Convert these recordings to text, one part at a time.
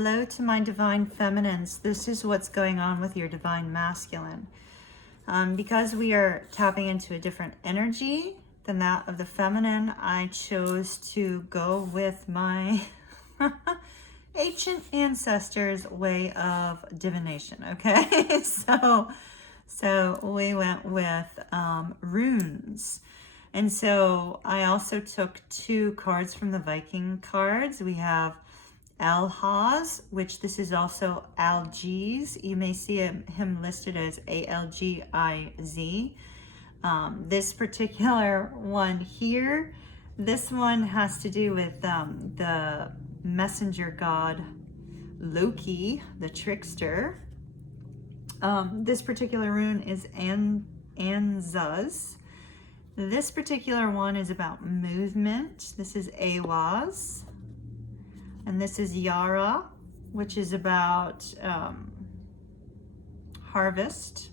Hello to my divine feminines. This is what's going on with your divine masculine. Because we are tapping into a different energy than that of the feminine, I chose to go with my ancient ancestors' way of divination, okay? So we went with runes. And so I also took 2 cards from the Viking cards. We have Alhaz, which this is also Algiz. You may see him listed as Algiz. This particular one here, this one has to do with the messenger god Loki, the trickster. This particular rune is Anzuz. This particular one is about movement. This is Awaz. And this is Yara, which is about harvest.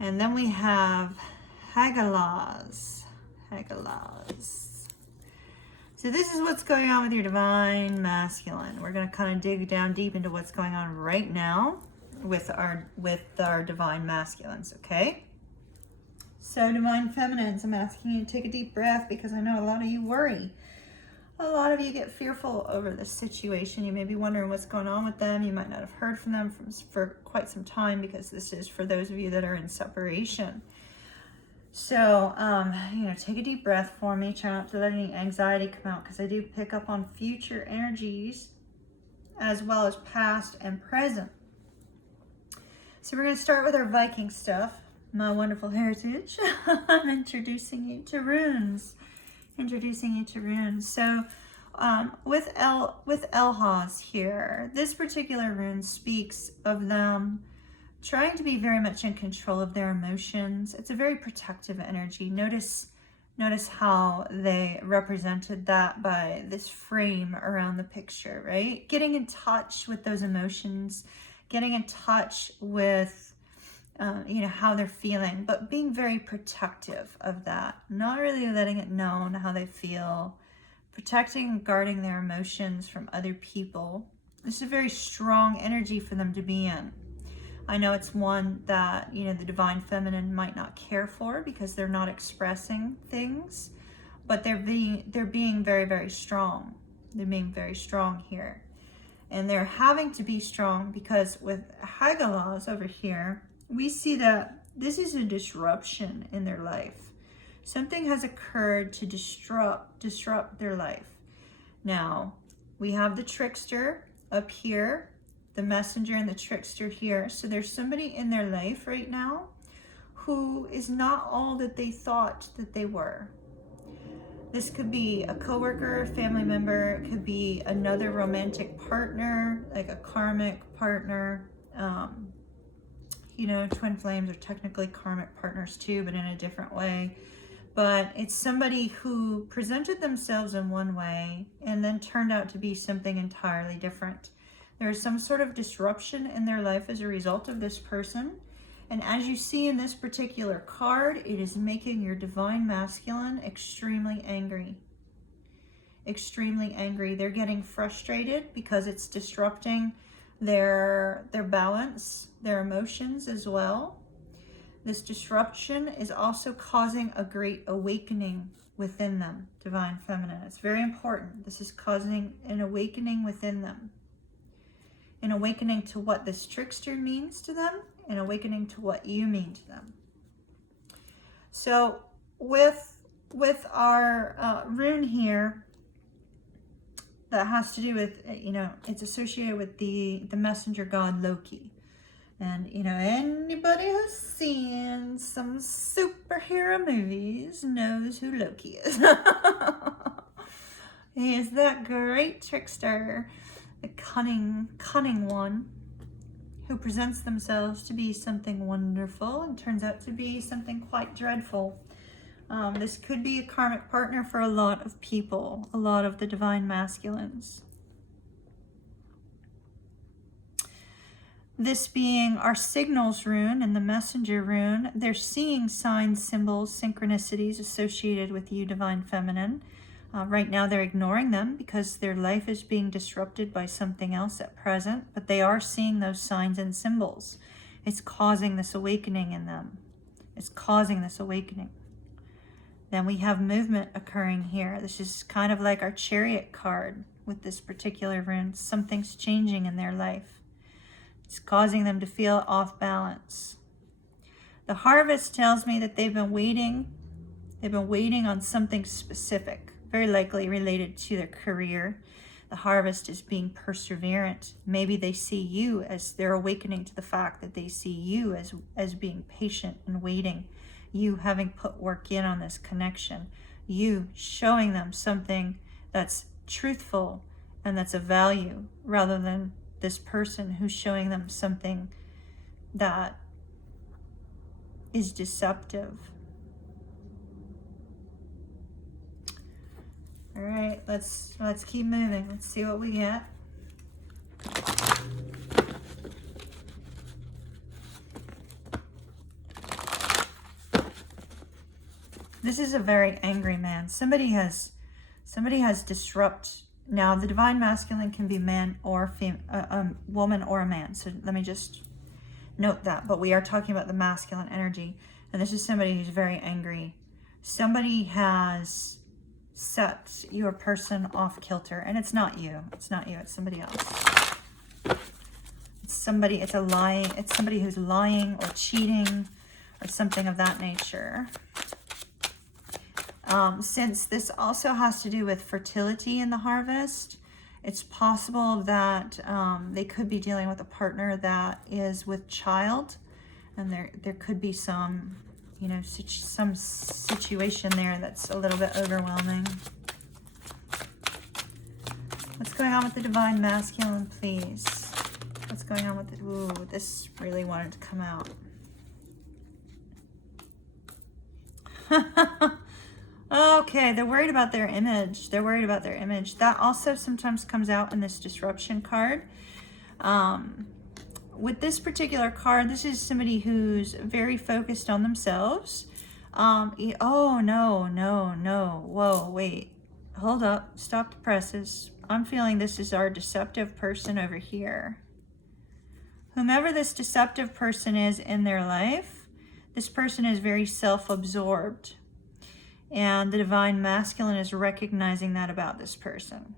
And then we have Hagalaz. So this is what's going on with your divine masculine. We're going to kind of dig down deep into what's going on right now with our divine masculines, okay? So divine feminines, I'm asking you to take a deep breath because I know a lot of you worry. A lot of you get fearful over this situation. You may be wondering what's going on with them. You might not have heard from them for quite some time because this is for those of you that are in separation. So, take a deep breath for me. Try not to let any anxiety come out because I do pick up on future energies as well as past and present. So we're going to start with our Viking stuff, my wonderful heritage. I'm introducing you to runes. So with Elhaz here, this particular rune speaks of them trying to be very much in control of their emotions. It's a very protective energy. Notice how they represented that by this frame around the picture, right? Getting in touch with those emotions, getting in touch with how they're feeling, but being very protective of that, not really letting it known how they feel, protecting and guarding their emotions from other people. This is a very strong energy for them to be in. I know it's one that, the divine feminine might not care for because they're not expressing things, but they're being very, very strong. They're being very strong here. And they're having to be strong because with Hagalaz over here, we see that this is a disruption in their life. Something has occurred to disrupt their life. Now, we have the trickster up here, the messenger and the trickster here. So there's somebody in their life right now who is not all that they thought that they were. This could be a coworker, a family member. It could be another romantic partner, like a karmic partner. Twin flames are technically karmic partners too, but in a different way. But it's somebody who presented themselves in one way and then turned out to be something entirely different. There is some sort of disruption in their life as a result of this person. And as you see in this particular card, it is making your divine masculine extremely angry. Extremely angry. They're getting frustrated because it's disrupting their balance, their emotions as well. This disruption is also causing a great awakening within them, divine feminine. It's very important. This is causing an awakening within them. An awakening to what this trickster means to them, an awakening to what you mean to them. So with our rune here, that has to do with, it's associated with the messenger god Loki. And, anybody who's seen some superhero movies knows who Loki is. He is that great trickster, the cunning one who presents themselves to be something wonderful and turns out to be something quite dreadful. This could be a karmic partner for a lot of people, a lot of the divine masculines. This being our signals rune and the messenger rune, they're seeing signs, symbols, synchronicities associated with you, divine feminine. Right now they're ignoring them because their life is being disrupted by something else at present, but they are seeing those signs and symbols. It's causing this awakening in them. It's causing this awakening. Then we have movement occurring here. This is kind of like our Chariot card with this particular rune. Something's changing in their life. It's causing them to feel off balance. The Harvest tells me that they've been waiting. They've been waiting on something specific, very likely related to their career. The Harvest is being perseverant. Maybe they see you as, they're awakening to the fact that they see you as being patient and waiting. You having put work in on this connection. You showing them something that's truthful and that's of value, rather than this person who's showing them something that is deceptive. All right, let's keep moving. Let's see what we get. This is a very angry man. Somebody has disrupt. Now, the divine masculine can be man or female, a woman or a man. So let me just note that. But we are talking about the masculine energy, and this is somebody who's very angry. Somebody has set your person off kilter, and it's not you. It's not you. It's somebody else. It's somebody. It's somebody who's lying or cheating or something of that nature. Since this also has to do with fertility in the Harvest, it's possible that they could be dealing with a partner that is with child, and there could be some, you know, some situation there that's a little bit overwhelming. What's going on with the divine masculine, please? What's going on with it? Ooh, this really wanted to come out. Okay, they're worried about their image. They're worried about their image. That also sometimes comes out in this disruption card. With this particular card, this is somebody who's very focused on themselves. Oh, no. Whoa, wait. Hold up. Stop the presses. I'm feeling this is our deceptive person over here. Whomever this deceptive person is in their life, this person is very self-absorbed. And the divine masculine is recognizing that about this person.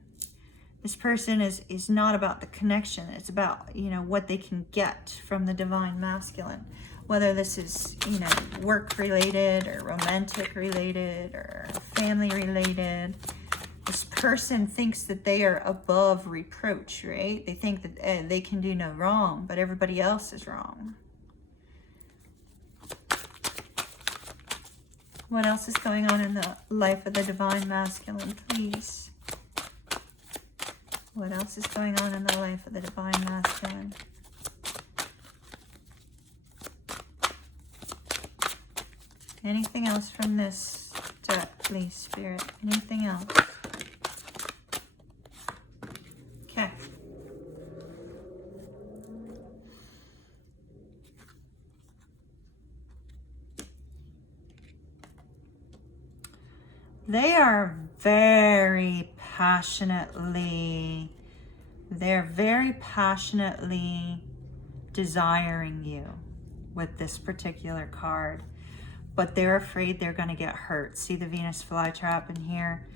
This person is not about the connection. It's about, you know, what they can get from the divine masculine. Whether this is, you know, work related or romantic related or family related. This person thinks that they are above reproach, right? They think that they can do no wrong, but everybody else is wrong. What else is going on in the life of the divine masculine, please? What else is going on in the life of the divine masculine? Anything else from this deck, please, Spirit? Anything else? Okay. They are very passionately desiring you with this particular card, but they're afraid they're going to get hurt. See the Venus flytrap in here?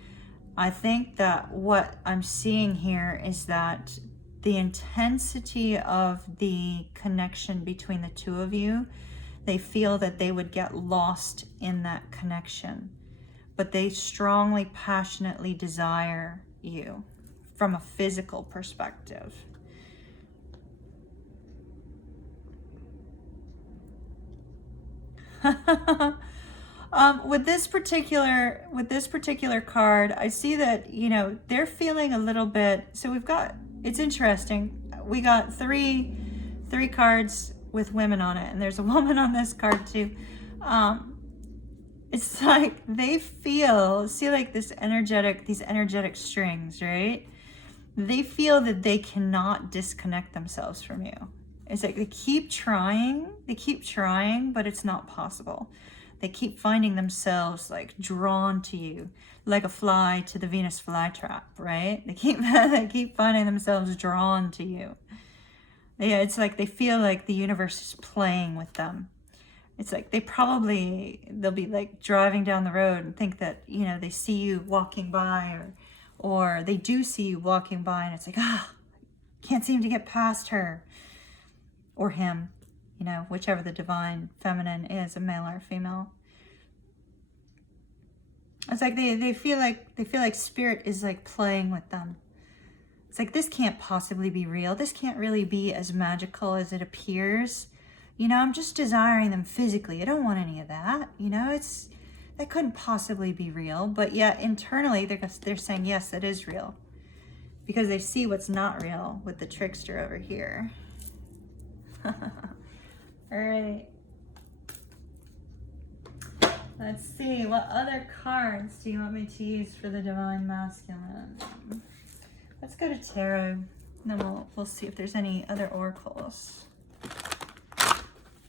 I think that what I'm seeing here is that the intensity of the connection between the two of you, they feel that they would get lost in that connection. But they strongly, passionately desire you from a physical perspective. With this particular card, I see that, you know, they're feeling a little bit. So we've got, it's interesting. We got three cards with women on it, and there's a woman on this card too. It's like they feel, see like these energetic strings, right? They feel that they cannot disconnect themselves from you. It's like they keep trying, but it's not possible. they keep finding themselves like drawn to you, like a fly to the Venus flytrap, right? They keep finding themselves drawn to you. Yeah, it's like they feel like the universe is playing with them. It's like they'll be like driving down the road and think that, you know, they see you walking by, or they do see you walking by, and it's like, can't seem to get past her or him, you know, whichever the divine feminine is, a male or a female. It's like they feel like spirit is like playing with them. It's like, this can't possibly be real. This can't really be as magical as it appears. You know, I'm just desiring them physically. I don't want any of that. You know, that couldn't possibly be real. But yet internally, they're saying, yes, that is real. Because they see what's not real with the trickster over here. All right. Let's see. What other cards do you want me to use for the Divine Masculine? Let's go to Tarot. And then we'll see if there's any other oracles.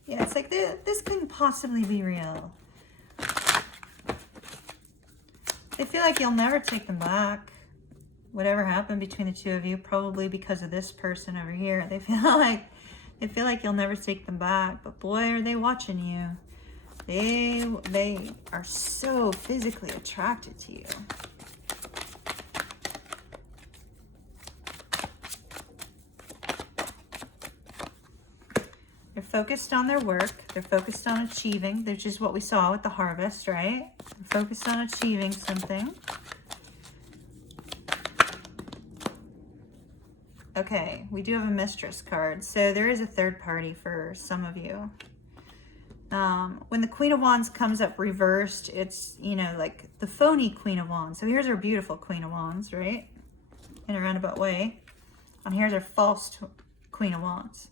Yeah, it's like this couldn't possibly be real. They feel like you'll never take them back. Whatever happened between the two of you, probably because of this person over here. They feel like you'll never take them back. But boy, are they watching you. They are so physically attracted to you. They're focused on their work. They're focused on achieving, which is what we saw with the harvest, right? They're focused on achieving something. Okay, we do have a mistress card. So there is a third party for some of you. When the Queen of Wands comes up reversed, it's, you know, like the phony Queen of Wands. So here's our beautiful Queen of Wands, right? In a roundabout way. And here's our false Queen of Wands.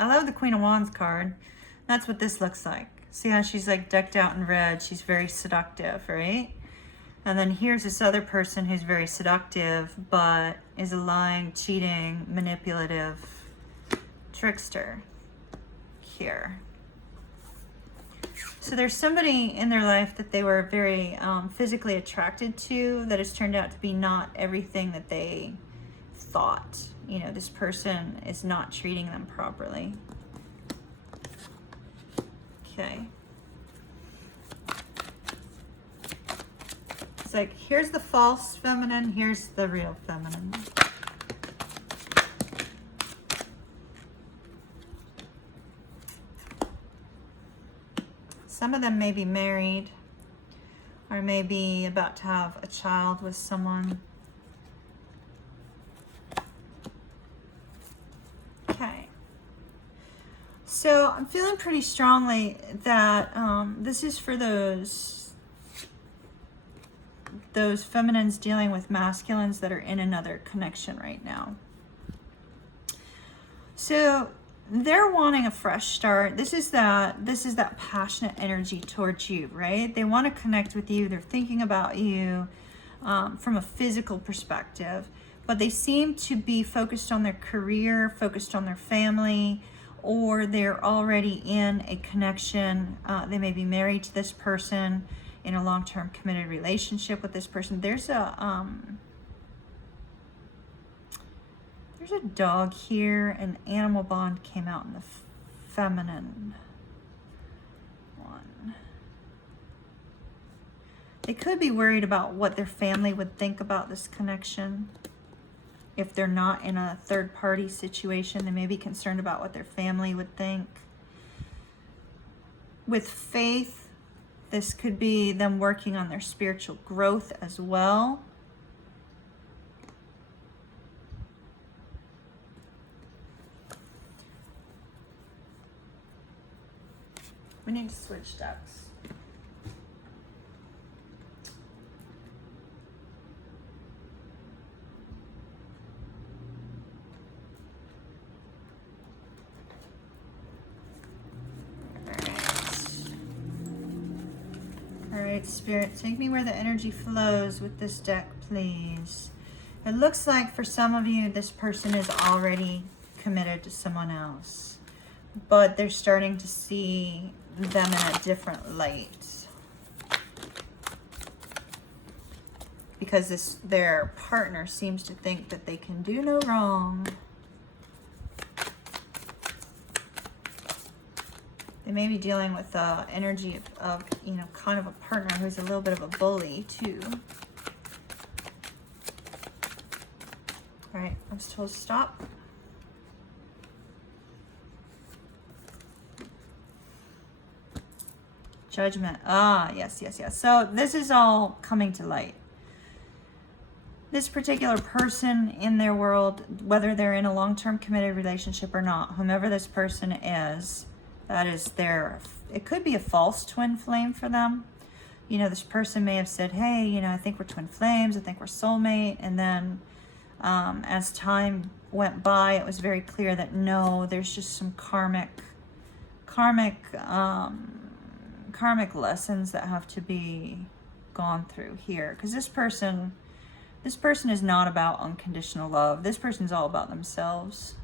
I love the Queen of Wands card. That's what this looks like. See how she's like decked out in red? She's very seductive, right? And then here's this other person who's very seductive, but is a lying, cheating, manipulative trickster here. So there's somebody in their life that they were very physically attracted to that has turned out to be not everything that they thought. You know, this person is not treating them properly. Okay. It's like, here's the false feminine, here's the real feminine. Some of them may be married or maybe about to have a child with someone. Okay. So I'm feeling pretty strongly that this is for those feminines dealing with masculines that are in another connection right now. So they're wanting a fresh start. This is that passionate energy towards you, right? They want to connect with you. They're thinking about you from a physical perspective, but they seem to be focused on their career, focused on their family, or they're already in a connection. They may be married to this person, in a long-term committed relationship with this person. There's a dog here. An animal bond came out in the feminine one. They could be worried about what their family would think about this connection. If they're not in a third-party situation, they may be concerned about what their family would think. With faith, this could be them working on their spiritual growth as well. We need to switch decks. right, Spirit, take me where the energy flows with this deck, please. It looks like for some of you, this person is already committed to someone else, but they're starting to see them in a different light. Because their partner seems to think that they can do no wrong. They may be dealing with the energy of, you know, kind of a partner who's a little bit of a bully too. All right, I'm told to stop. Judgment. Ah, yes, yes, yes. So this is all coming to light. This particular person in their world, whether they're in a long-term committed relationship or not, whomever this person is, that is their, it could be a false twin flame for them. You know, this person may have said, hey, you know, I think we're twin flames. I think we're soulmate. And then as time went by, it was very clear that no, there's just some karmic lessons that have to be gone through here. Because this person is not about unconditional love. This person's all about themselves.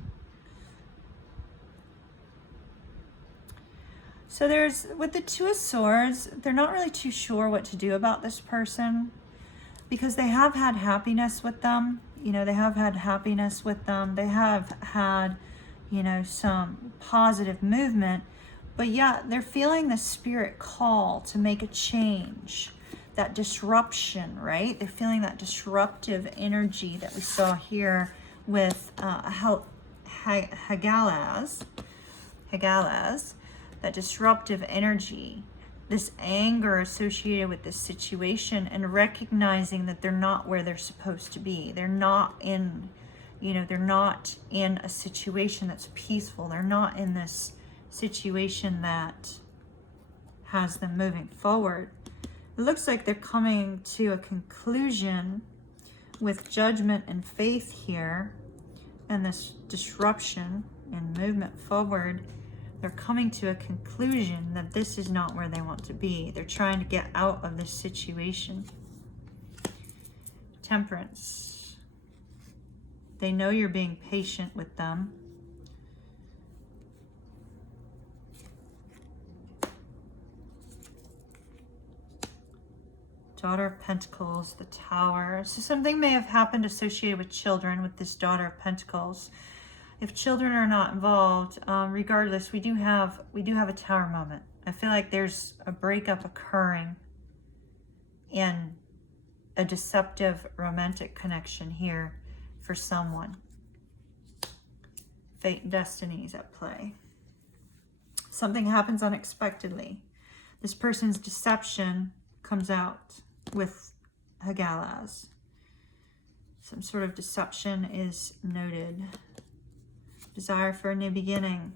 So there's, with the Two of Swords, they're not really too sure what to do about this person because they have had happiness with them. You know, they have had happiness with them. They have had, you know, some positive movement, but yet they're feeling the spirit call to make a change, that disruption, right? They're feeling that disruptive energy that we saw here with Hagalaz, that disruptive energy, this anger associated with this situation, and recognizing that they're not where they're supposed to be. They're not in, you know, they're not in a situation that's peaceful. They're not in this situation that has them moving forward. It looks like they're coming to a conclusion with judgment and faith here, and this disruption and movement forward. They're coming to a conclusion that this is not where they want to be. They're trying to get out of this situation. Temperance. They know you're being patient with them. Daughter of Pentacles, the Tower. So something may have happened associated with children with this Daughter of Pentacles. If children are not involved, regardless, we do have a Tower moment. I feel like there's a breakup occurring in a deceptive romantic connection here for someone. Fate and destiny is at play. Something happens unexpectedly. This person's deception comes out with Hagalaz. Some sort of deception is noted. Desire for a new beginning.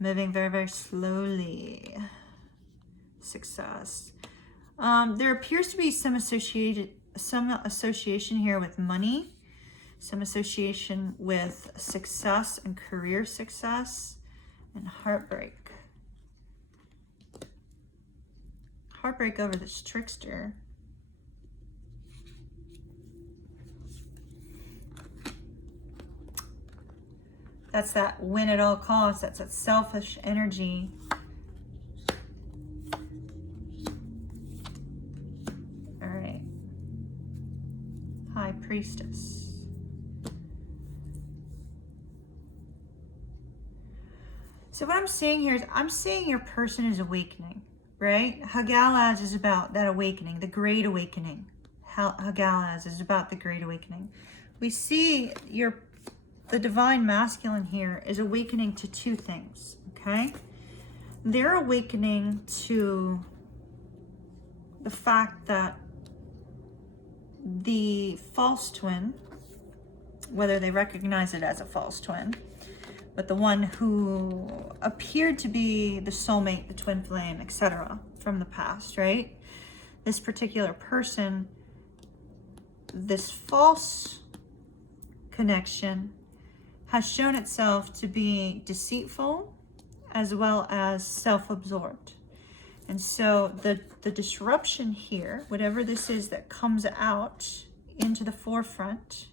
Moving very, very slowly. Success. There appears to be some association here with money. Some association with success and career success. And heartbreak. Heartbreak over this trickster. That's that win at all costs. That's that selfish energy. All right. High Priestess. So what I'm seeing here is I'm seeing your person is awakening, right? Hagalaz is about that awakening, the Great Awakening. Hagalaz is about the Great Awakening. We see the Divine Masculine here is awakening to two things, okay? They're awakening to the fact that the false twin, whether they recognize it as a false twin, but the one who appeared to be the soulmate, the twin flame, etc. from the past, right? This particular person, this false connection has shown itself to be deceitful as well as self-absorbed. And so the disruption here, whatever this is that comes out into the forefront,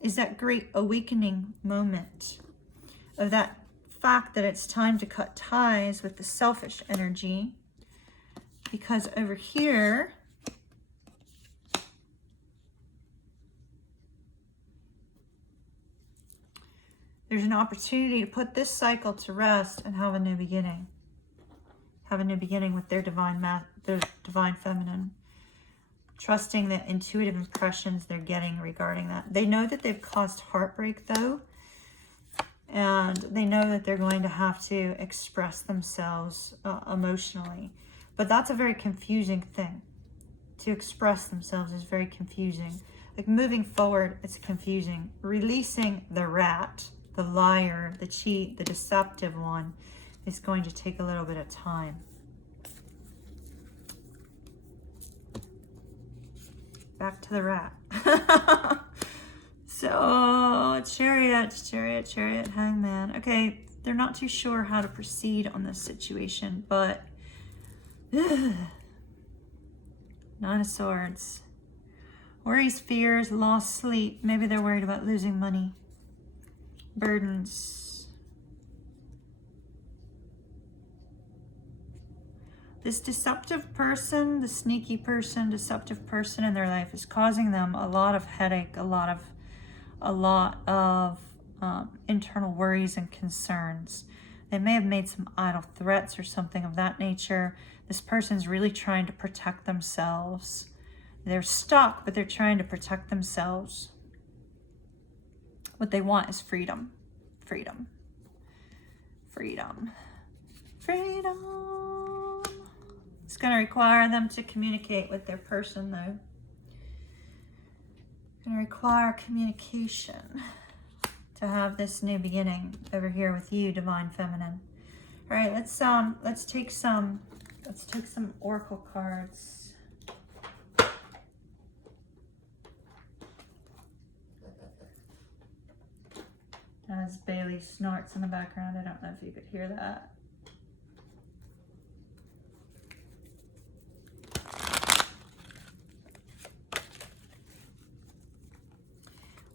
is that great awakening moment of that fact that it's time to cut ties with the selfish energy. Because over here, there's an opportunity to put this cycle to rest and have a new beginning. Have a new beginning with their divine feminine. Trusting the intuitive impressions they're getting regarding that. They know that they've caused heartbreak though. And they know that they're going to have to express themselves emotionally. But that's a very confusing thing. To express themselves is very confusing. Like moving forward, it's confusing. Releasing the rat, the liar, the cheat, the deceptive one is going to take a little bit of time. Back to the rat. So, chariot, hangman. Okay, they're not too sure how to proceed on this situation, but Nine of Swords. Worries, fears, lost sleep. Maybe they're worried about losing money. Burdens. This deceptive person, the sneaky person, deceptive person in their life is causing them a lot of headache, a lot of internal worries and concerns. They may have made some idle threats or something of that nature. This person's really trying to protect themselves. They're stuck, but they're trying to protect themselves. What they want is freedom. Freedom. Freedom. Freedom. It's going to require them to communicate with their person, though. It's going to require communication to have this new beginning over here with you, Divine Feminine. All right, let's take some oracle cards. As Bailey snorts in the background, I don't know if you could hear that.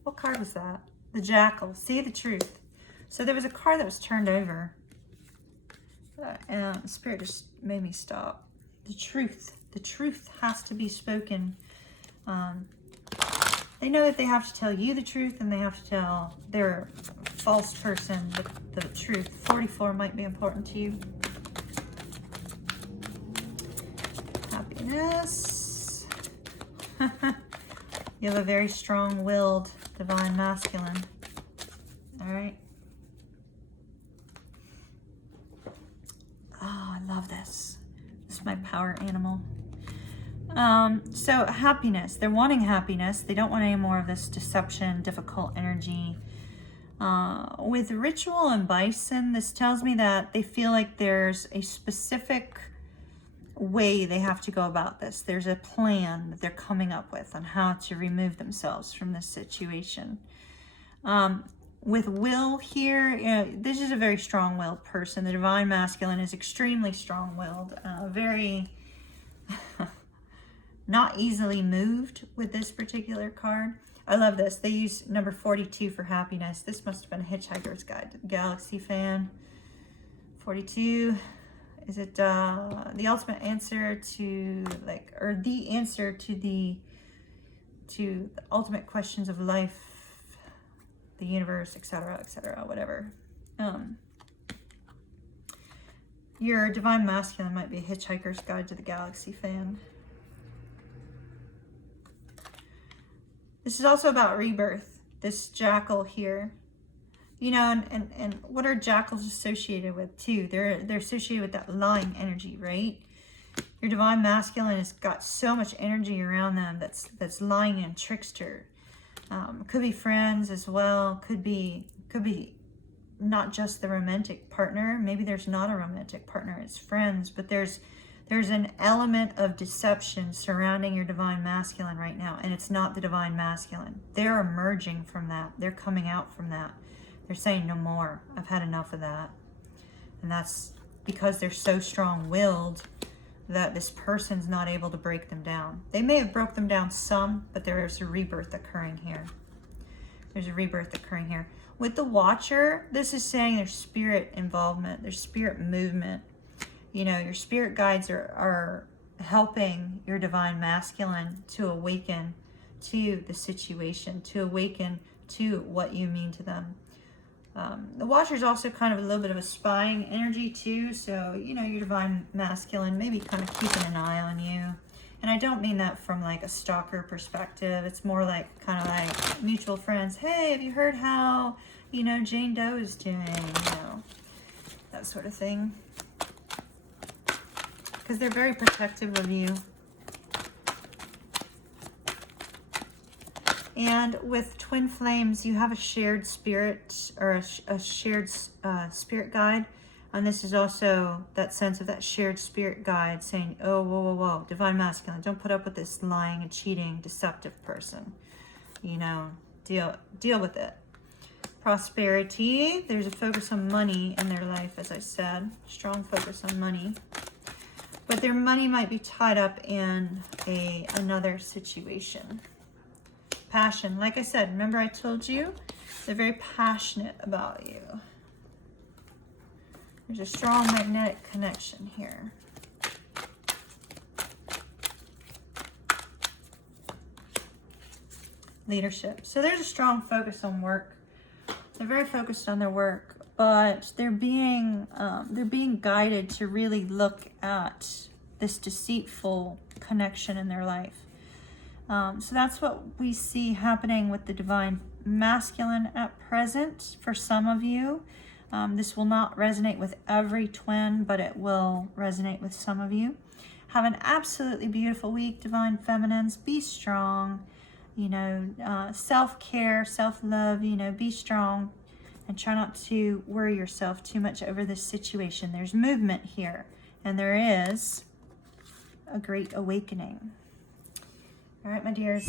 What card was that? The Jackal. See the truth. So there was a card that was turned over. And Spirit just made me stop. The truth. The truth has to be spoken. They know that they have to tell you the truth and they have to tell their false person the truth. 44 might be important to you. Happiness. You have a very strong-willed Divine Masculine. All right. Oh, I love this. This is my power animal. So happiness. They're wanting happiness. They don't want any more of this deception, difficult energy. With Ritual and Bison, this tells me that they feel like there's a specific way they have to go about this. There's a plan that they're coming up with on how to remove themselves from this situation. With Will here, this is a very strong-willed person. The Divine Masculine is extremely strong-willed, very not easily moved with this particular card. I love this. They use number 42 for happiness. This must have been a Hitchhiker's Guide to the Galaxy fan. 42. Is it the ultimate answer to, like, or the answer to the ultimate questions of life, the universe, etc., whatever. Your Divine Masculine might be a Hitchhiker's Guide to the Galaxy fan. This is also about rebirth, this Jackal here. You know, and what are jackals associated with too? They're associated with that lying energy, right? Your Divine Masculine has got so much energy around them that's lying and trickster. Could be friends as well. Could be not just the romantic partner. Maybe there's not a romantic partner. It's friends, but there's an element of deception surrounding your Divine Masculine right now, and it's not the Divine Masculine. They're emerging from that. They're coming out from that. They're saying no more. I've had enough of that. And that's because they're so strong-willed that this person's not able to break them down. They may have broke them down some, but there's a rebirth occurring here. There's a rebirth occurring here. With the Watcher, this is saying there's spirit involvement, there's spirit movement. You know, your spirit guides are helping your divine masculine to awaken to the situation, to awaken to what you mean to them. The Watcher is also kind of a little bit of a spying energy too. So, you know, your divine masculine maybe kind of keeping an eye on you. And I don't mean that from like a stalker perspective. It's more like kind of like mutual friends. Hey, have you heard how, you know, Jane Doe is doing? You know, that sort of thing. Because they're very protective of you. And with twin flames, you have a shared spirit, or a shared spirit guide. And this is also that sense of that shared spirit guide saying, oh, whoa, whoa, whoa, divine masculine, don't put up with this lying and cheating, deceptive person. You know, deal with it. Prosperity, there's a focus on money in their life, as I said. Strong focus on money. But their money might be tied up in another situation. Passion, like I said, remember I told you, they're very passionate about you. There's a strong magnetic connection here. Leadership. So there's a strong focus on work. They're very focused on their work, but they're being guided to really look at this deceitful connection in their life. So that's what we see happening with the divine masculine at present for some of you. This will not resonate with every twin, but it will resonate with some of you. Have an absolutely beautiful week, divine feminines. Be strong, you know, self-care, self-love, you know, be strong and try not to worry yourself too much over this situation. There's movement here, and there is a great awakening. All right, my dears.